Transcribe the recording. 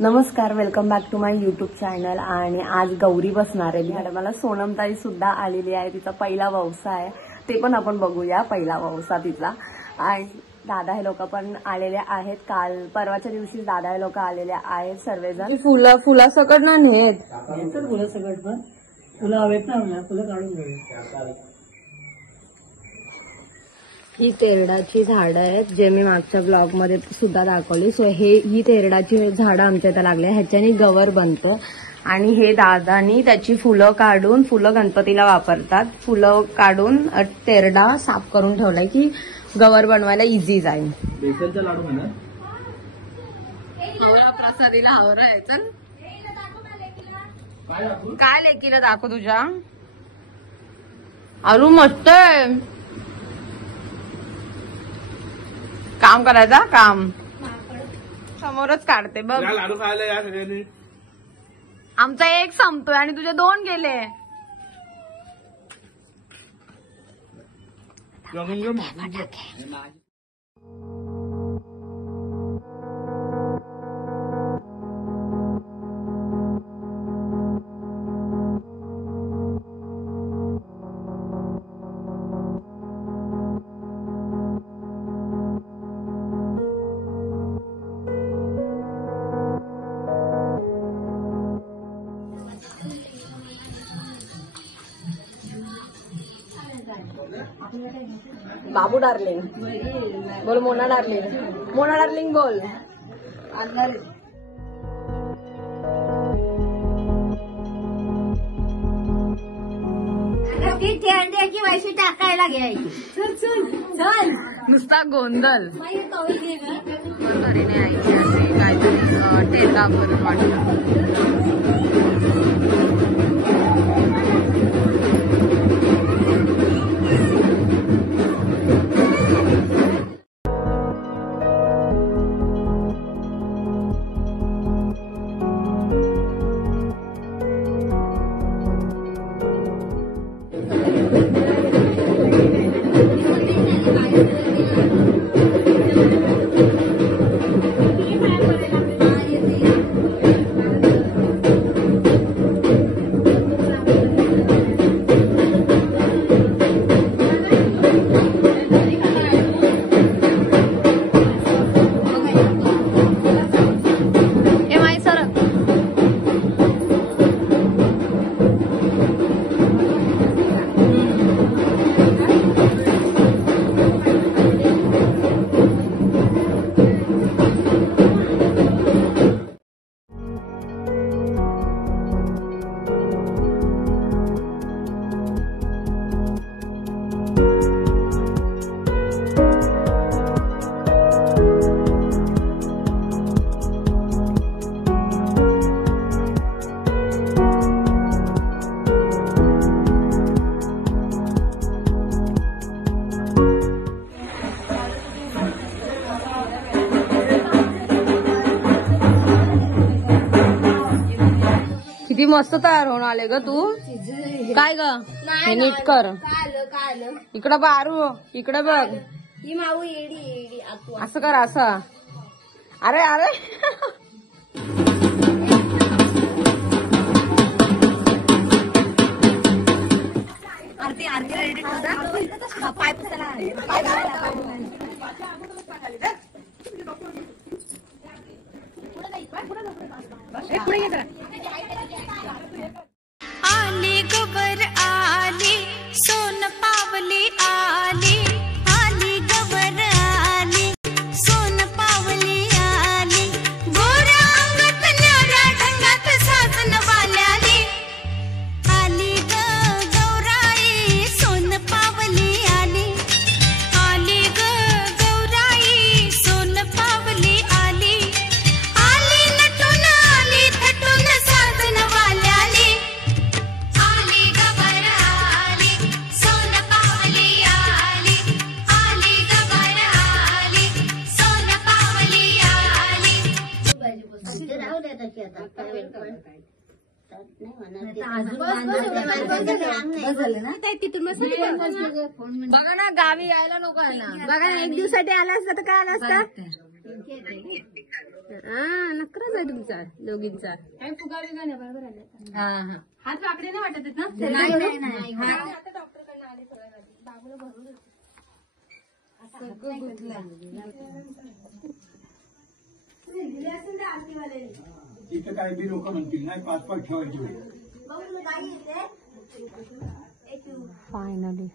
नमस्कार, welcome back to my YouTube channel. आणि आज गौरी बसणार आहे. मॅडमला सोनमताई सुद्धा आलेली आहे. तिचा पहिला वौसा आहे, ते पण आपण बघूया. पहिला वौसा तिचा. आणि दादा हे लोक पण आलेले आहेत. काल परवाच्या दिवशी दादा हे लोक आलेले आहेत सर्वजण. फुला सकट ना नेत फुलं सकट पण फुलं हवेत ना, फुलं काढून घेऊ. ही तेरडाची झाडं आहेत, जे मी मागच्या ब्लॉग मध्ये सुद्धा दाखवली. सो ही तेरडाची झाडं आमच्या इथं लागले. ह्याच्याने गवर बनतं. आणि हे दादानी त्याची फुलं काढून, फुलं गणपतीला वापरतात, फुलं काढून तेरडा साफ करून ठेवलाय की गवर बनवायला इझी जाईल. बेसनचा लाडू म्हणा. प्रसादीला हावरा आहे. चल काय लेकीला दाखव तुझ्या. अरू मस्त आहे. काम करायचा, काम समोरच काढते बघ. लाडू खायला या सगळ्यांनी. आमचा एक संपतोय आणि तुझे 2 गेले. बाबू डार्लिंग बोल. मोना डार्लिंग, मोना डार्लिंग बोल. की वैशी टाकायला घ्यायची. चल चल चल. नुसता गोंधळ. काहीतरी टेका करून वाटलं. किती मस्त तयार होऊन आले ग तू. काय ग हे नीट कर. इकडं बारू, इकडं बघ. ही माऊ येडी असं कर, असं. अरे अरे आरती आरती रेडी ठेवता. पाय पुसायला आली गवर आली, सोन पावली आली. आली गवर आली, सोन पावली आली. गोऱ्या अंगात न्याऱ्या ढंगात साजन वाल्याली. आली ग गौराई, सोन पावली आली. आली ग गौराई, सोन पावली आली. आली नटून आली थटून साजन वाल्याली. आली गवर आली, सोन पावली आली. आली गवर आली, सोन पावली आली. राहू द्या तशी आता. बघा ना, गावी यायला नको आहे ना. बघा ना, 1 दिवसासाठी आला असता तर काय आला असता. नकराच आहे तुमचा दोघींचा. काय फुगा बिगा नाही बरोबर आले. हा हा. हात वाकडे नाही वाटत आहेत ना. नाही. आता डॉक्टरकडनं आले सगळ्या बाबूला भरून तिथं काही बी लोक म्हणतील नाही 5 ठेवायची. फायनली